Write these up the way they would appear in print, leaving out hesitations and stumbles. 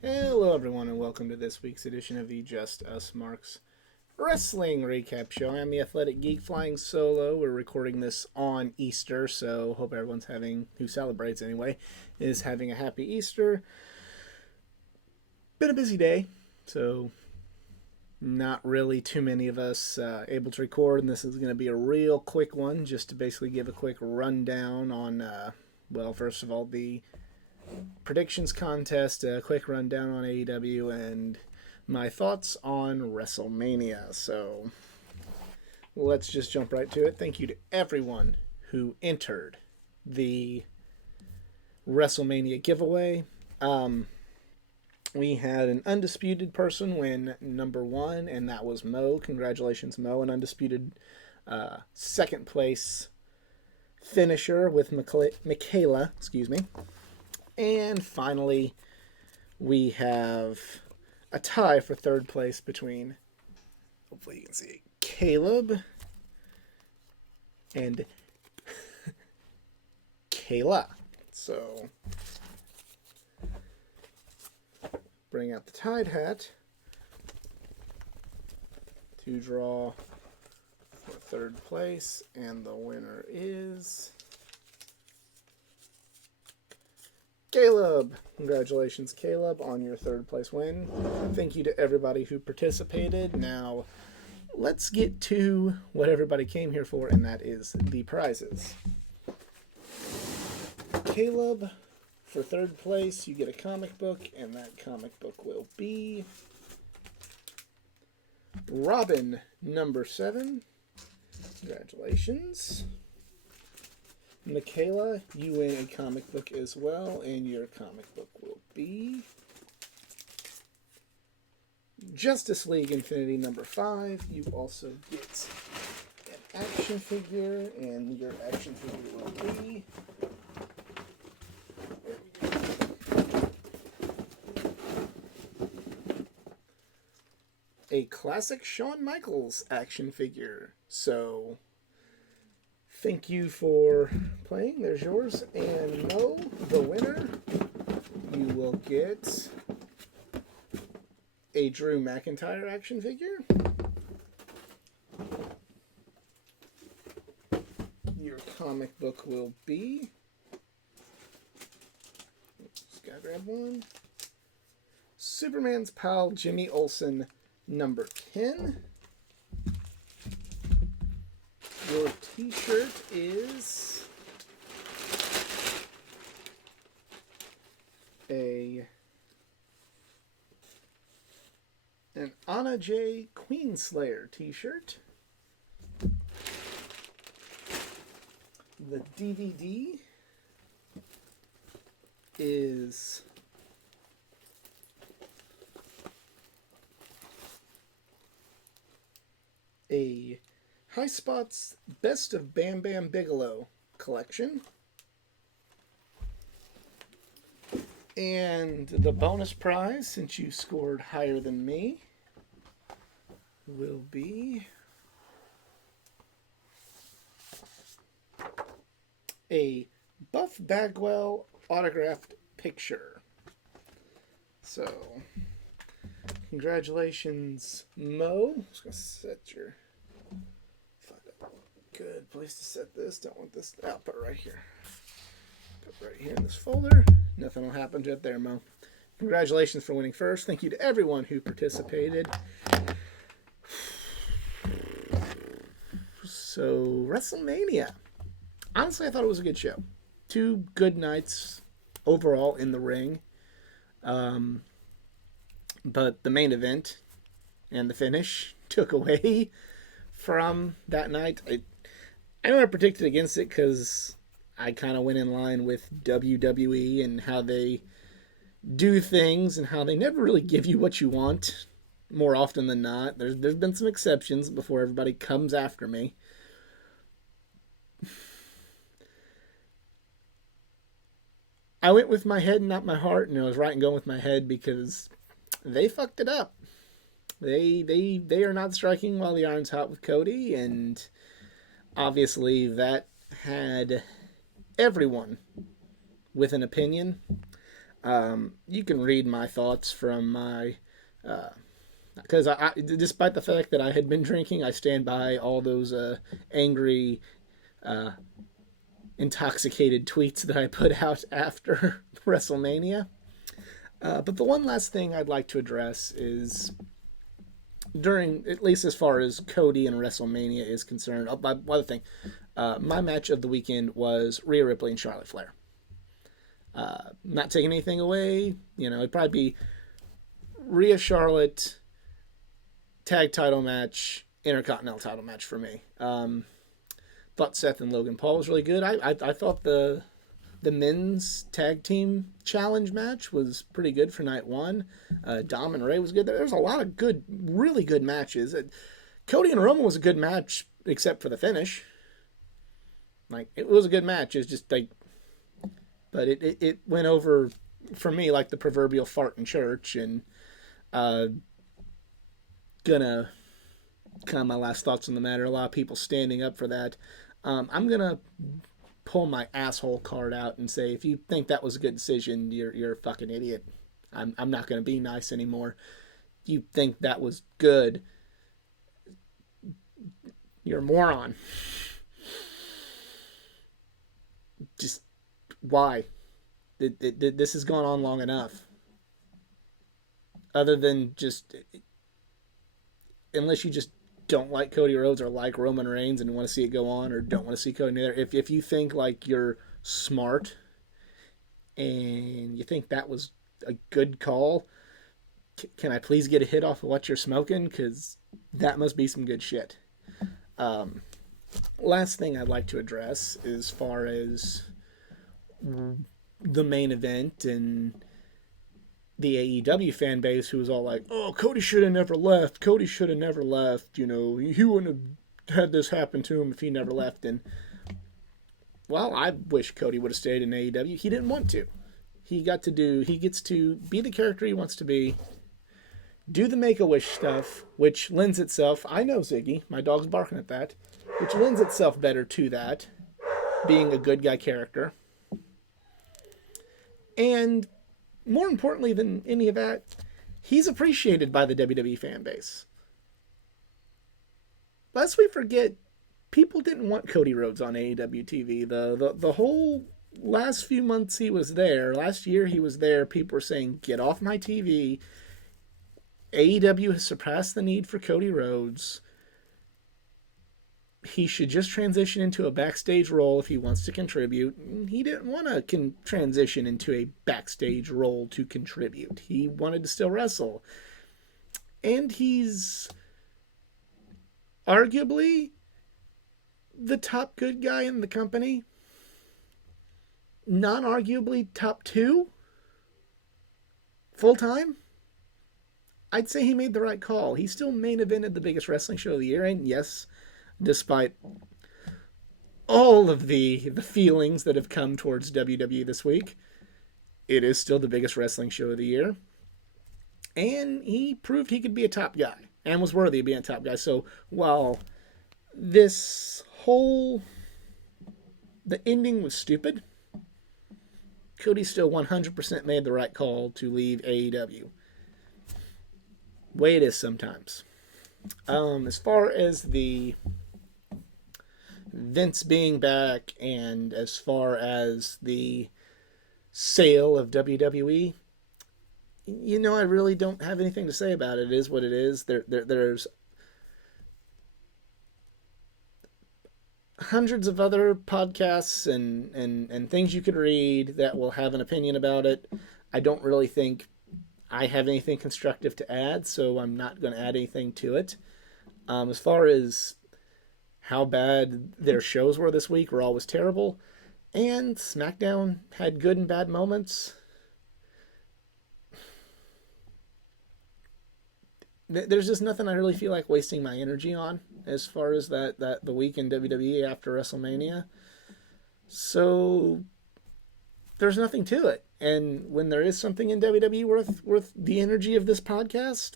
Hello, everyone, and welcome to this week's edition of the Just Us Marks Wrestling Recap Show. I'm the Athletic Geek flying solo. We're recording this on Easter, so hope everyone's who celebrates anyway, is having a happy Easter. Been a busy day, so not really too many of us able to record, and this is going to be a real quick one, just to basically give a quick rundown on, first of all, the predictions contest, a quick rundown on AEW, and my thoughts on WrestleMania. So let's just jump right to it. Thank you to everyone who entered the WrestleMania giveaway. We had an undisputed person win number one, and that was Mo. Congratulations, Mo. An undisputed second place finisher with Michaela, excuse me. And finally, we have a tie for third place between, hopefully you can see, Caleb and Kayla. So, bring out the Tide hat to draw for third place, and the winner is Caleb. Congratulations, Caleb, on your third place win. Thank you to everybody who participated. Now, let's get to what everybody came here for, and that is the prizes. Caleb, for third place, you get a comic book, and that comic book will be Robin, number 7. Congratulations. Michaela, you win a comic book as well, and your comic book will be Justice League Infinity number 5. You also get an action figure, and your action figure will be a classic Shawn Michaels action figure. So thank you for playing. There's yours. And Mo, the winner, you will get a Drew McIntyre action figure. Your comic book will be, just gotta grab one, Superman's pal Jimmy Olsen, number 10. Your t-shirt is an Anna J. Queenslayer t-shirt. The DVD is a High Spots Best of Bam Bam Bigelow collection. And the bonus prize, since you scored higher than me, will be a Buff Bagwell autographed picture. So, congratulations, Mo. I'm just going to set your... Find a good place to set this. Don't want this... I'll put it right here. Put it right here in this folder. Nothing will happen to it there, Mo. Congratulations for winning first. Thank you to everyone who participated. So, WrestleMania. Honestly, I thought it was a good show. 2 good nights overall in the ring. But the main event and the finish took away from that night. I never predicted against it because I kind of went in line with WWE and how they do things and how they never really give you what you want more often than not. There's been some exceptions before everybody comes after me. I went with my head and not my heart, and I was right in going with my head because they fucked it up. They are not striking while the iron's hot with Cody, and obviously that had everyone with an opinion. You can read my thoughts from my, because despite the fact that I had been drinking, I stand by all those angry, uh, intoxicated tweets that I put out after WrestleMania. But the one last thing I'd like to address is during, at least as far as Cody and WrestleMania is concerned. Oh, one other thing, my match of the weekend was Rhea Ripley and Charlotte Flair. Not taking anything away, it'd probably be Rhea Charlotte tag title match, Intercontinental title match for me. Thought Seth and Logan Paul was really good. I thought the men's tag team challenge match was pretty good for night one. Dom and Ray was good. There's a lot of good, really good matches. Cody and Roman was a good match, except for the finish. Like, it was a good match. It's just like, but it went over for me like the proverbial fart in church. And gonna kind of my last thoughts on the matter. A lot of people standing up for that. I'm gonna pull my asshole card out and say, if you think that was a good decision, you're a fucking idiot. I'm not gonna be nice anymore. If you think that was good, you're a moron. Just why? This has gone on long enough. Other than just, unless you just don't like Cody Rhodes or like Roman Reigns and want to see it go on, or don't want to see Cody there. If you think like you're smart and you think that was a good call, can I please get a hit off of what you're smoking? Because that must be some good shit. Last thing I'd like to address as far as the main event and the AEW fan base, who was all like, "Oh, Cody should have never left. Cody should have never left. He wouldn't have had this happen to him if he never left." And, well, I wish Cody would have stayed in AEW. He didn't want to. He gets to be the character he wants to be, do the Make-A-Wish stuff, which lends itself, I know Ziggy, my dog's barking at that, which lends itself better to that, being a good guy character. And more importantly than any of that, he's appreciated by the WWE fan base. Lest we forget, people didn't want Cody Rhodes on AEW TV. The whole last few months he was there, last year he was there, people were saying, "Get off my TV. AEW has surpassed the need for Cody Rhodes. He should just transition into a backstage role if he wants to contribute." He didn't want to transition into a backstage role to contribute. He wanted to still wrestle. And he's arguably the top good guy in the company. Non-arguably top 2 full-time. I'd say he made the right call. He still main evented the biggest wrestling show of the year. And yes, despite all of the feelings that have come towards WWE this week, it is still the biggest wrestling show of the year. And he proved he could be a top guy and was worthy of being a top guy. So while the ending was stupid, Cody still 100% made the right call to leave AEW. Way it is sometimes. As far as the Vince being back, and as far as the sale of WWE, I really don't have anything to say about it. It is what it is. There's hundreds of other podcasts and things you could read that will have an opinion about it. I don't really think I have anything constructive to add, so I'm not going to add anything to it. As far as how bad their shows were this week, Raw was terrible, and SmackDown had good and bad moments. There's just nothing I really feel like wasting my energy on as far as the week in WWE after WrestleMania. So there's nothing to it. And when there is something in WWE worth the energy of this podcast,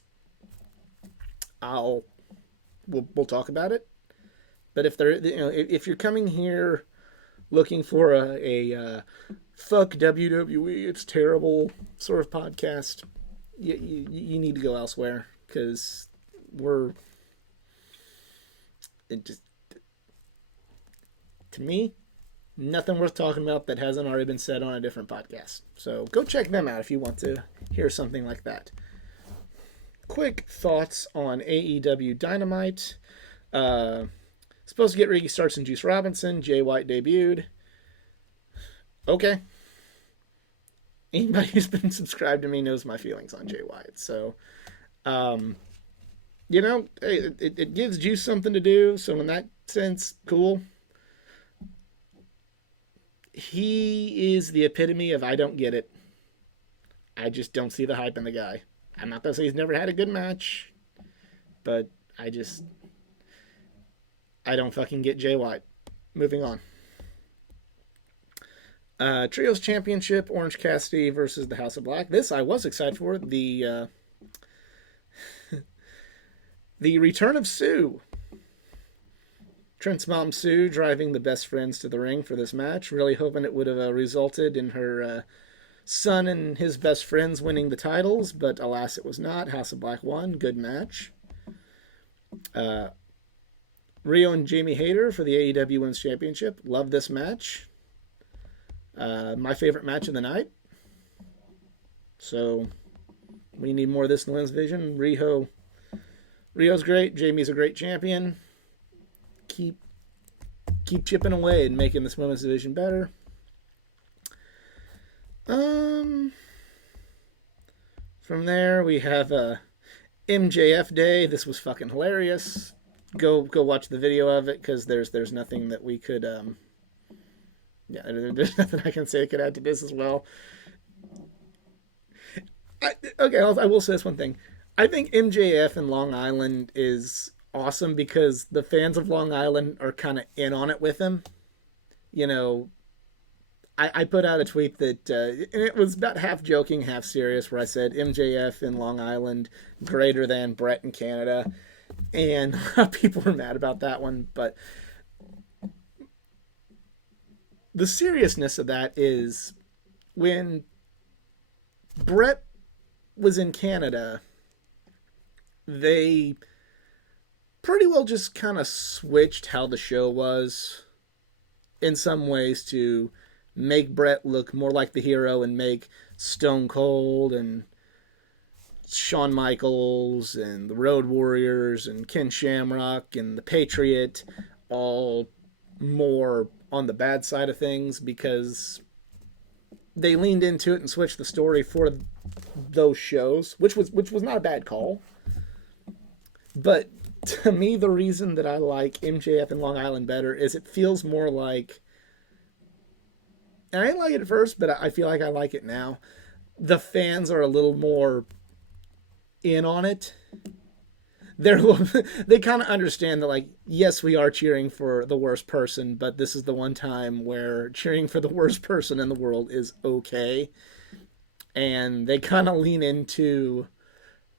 we'll talk about it. But if you're coming here looking for a fuck WWE, it's terrible sort of podcast, you need to go elsewhere, because we're it just to me nothing worth talking about that hasn't already been said on a different podcast. So go check them out if you want to hear something like that. Quick thoughts on AEW Dynamite. Supposed to get Ricky Starks and Juice Robinson. Jay White debuted. Okay. Anybody who's been subscribed to me knows my feelings on Jay White. So, it gives Juice something to do. So in that sense, cool. He is the epitome of I don't get it. I just don't see the hype in the guy. I'm not going to say he's never had a good match, but I don't fucking get Jay White. Moving on. Trios Championship, Orange Cassidy versus the House of Black. This I was excited for. The return of Sue. Trent's mom, Sue, driving the best friends to the ring for this match. Really hoping it would have resulted in her son and his best friends winning the titles, but alas, it was not. House of Black won. Good match. Rio and Jamie Hayter for the AEW Women's Championship. Love this match. My favorite match of the night. So we need more of this in the women's division. Rio's great. Jamie's a great champion. Keep chipping away and making this women's division better. From there we have MJF Day. This was fucking hilarious. Go watch the video of it, because there's nothing that we could there's nothing I can say that could add to this as well. I will say this one thing. I think MJF in Long Island is awesome because the fans of Long Island are kind of in on it with him. I put out a tweet that, and it was about half joking, half serious, where I said MJF in Long Island greater than Brett in Canada. And a lot of people were mad about that one, but the seriousness of that is when Brett was in Canada, they pretty well just kind of switched how the show was in some ways to make Brett look more like the hero and make Stone Cold and Shawn Michaels and the Road Warriors and Ken Shamrock and the Patriot all more on the bad side of things, because they leaned into it and switched the story for those shows, which was not a bad call. But to me, the reason that I like MJF in Long Island better is it feels more like, and I didn't like it at first, but I feel like I like it now, the fans are a little more in on it. They kind of understand that, like, yes, we are cheering for the worst person, but this is the one time where cheering for the worst person in the world is okay. And they kind of lean into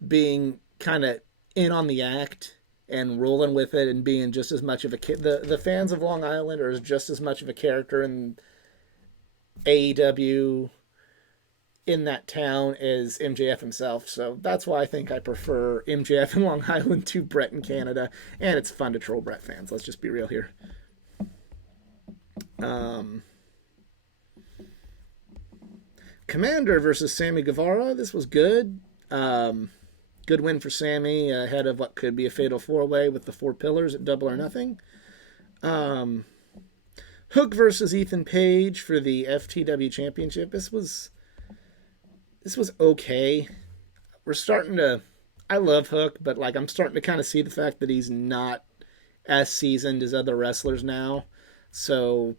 being kind of in on the act and rolling with it and being just as much of a the fans of Long Island are just as much of a character in AEW in that town as MJF himself. So that's why I think I prefer MJF in Long Island to Brett in Canada. And it's fun to troll Brett fans. Let's just be real here. Commander versus Sammy Guevara. This was good. Good win for Sammy ahead of what could be a fatal four-way with the four pillars at Double or Nothing. Hook versus Ethan Page for the FTW Championship. This was okay. We're starting to... I love Hook, but like I'm starting to kind of see the fact that he's not as seasoned as other wrestlers now. So,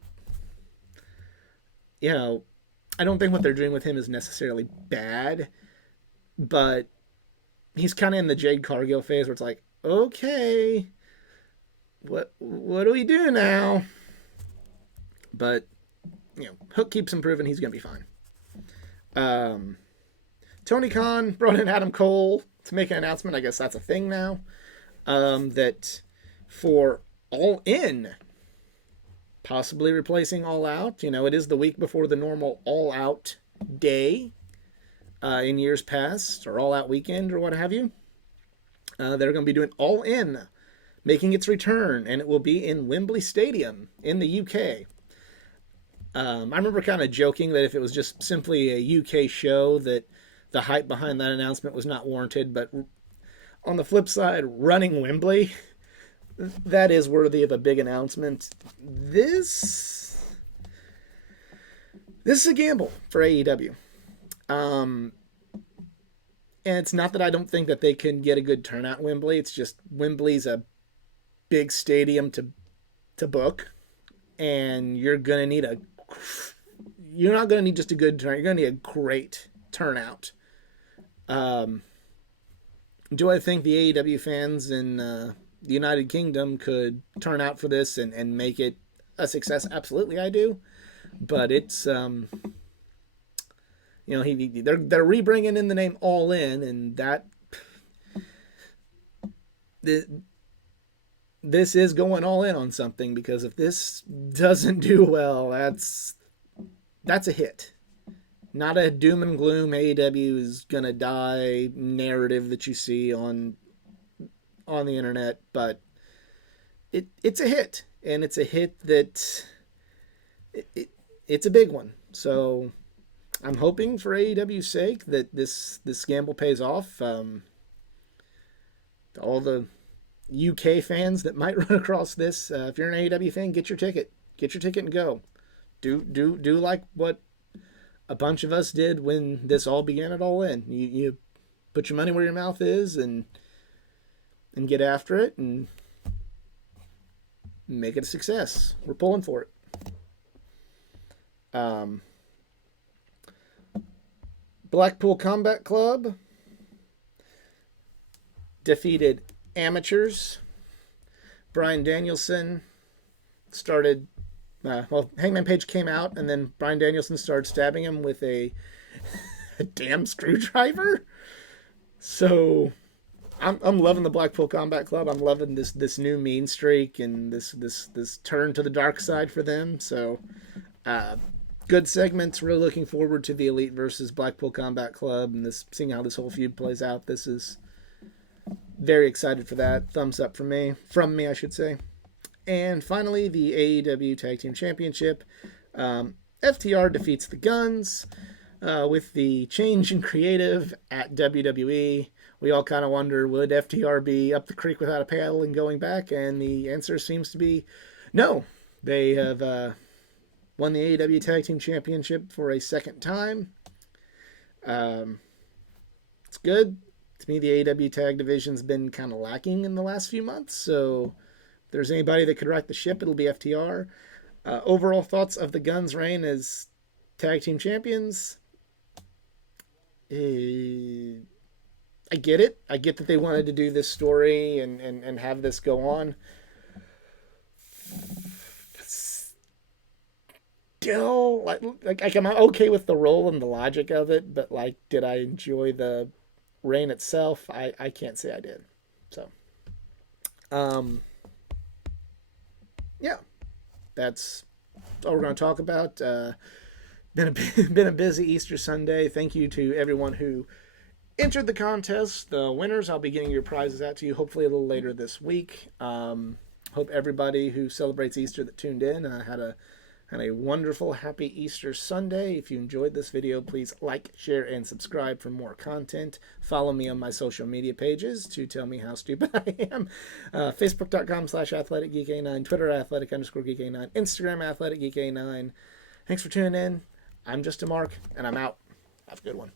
I don't think what they're doing with him is necessarily bad, but he's kind of in the Jade Cargill phase where it's like, okay, what do we do now? But, Hook keeps improving. He's going to be fine. Tony Khan brought in Adam Cole to make an announcement. I guess that's a thing now. That for All In, possibly replacing All Out. You know, it is the week before the normal All Out day in years past, or All Out weekend, or what have you. They're going to be doing All In, making its return, and it will be in Wembley Stadium in the UK. I remember kind of joking that if it was just simply a UK show, that the hype behind that announcement was not warranted. But on the flip side, running Wembley, that is worthy of a big announcement. This is a gamble for AEW. And it's not that I don't think that they can get a good turnout in Wembley. It's just Wembley's a big stadium to book, and you're not gonna need just a good turnout. You're gonna need a great turnout. Do I think the AEW fans in the United Kingdom could turn out for this and make it a success? Absolutely, I do. But it's they're rebringing in the name All In, and that this is going all in on something, because if this doesn't do well, that's a hit. Not a doom and gloom AEW is gonna die narrative that you see on the internet, but it's a hit, and it's a hit that it's a big one. So I'm hoping for AEW's sake that this gamble pays off. All the UK fans that might run across this, if you're an AEW fan, get your ticket and go. Do like what a bunch of us did when this all began at All In. You put your money where your mouth is and get after it and make it a success. We're pulling for it. Blackpool Combat Club defeated Amateurs. Bryan Danielson started... Hangman Page came out, and then Bryan Danielson started stabbing him with a damn screwdriver. So I'm loving the Blackpool Combat Club. I'm loving this new mean streak and this turn to the dark side for them. So good segments. Really looking forward to the Elite versus Blackpool Combat Club and seeing how this whole feud plays out. This is very excited for that. Thumbs up from me, I should say. And finally, the AEW Tag Team Championship. FTR defeats the Guns with the change in creative at WWE. We all kind of wonder, would FTR be up the creek without a paddle and going back? And the answer seems to be no. They have won the AEW Tag Team Championship for a second time. It's good. To me, the AEW Tag Division's been kind of lacking in the last few months, so if there's anybody that could right the ship, it'll be FTR. Overall thoughts of the Guns' reign as Tag Team Champions? I get it. I get that they wanted to do this story and have this go on. Still, like I'm okay with the role and the logic of it, but like, did I enjoy the reign itself? I can't say I did. So, yeah, that's all we're going to talk about. Been a busy Easter Sunday. Thank you to everyone who entered the contest. The winners, I'll be getting your prizes out to you hopefully a little later this week. Hope everybody who celebrates Easter that tuned in had a wonderful, happy Easter Sunday. If you enjoyed this video, please like, share, and subscribe for more content. Follow me on my social media pages to tell me how stupid I am. Facebook.com/AthleticGeekA9, Twitter @Athletic_Geek89, Instagram @AthleticGeekA9. Thanks for tuning in. I'm Just a Mark, and I'm out. Have a good one.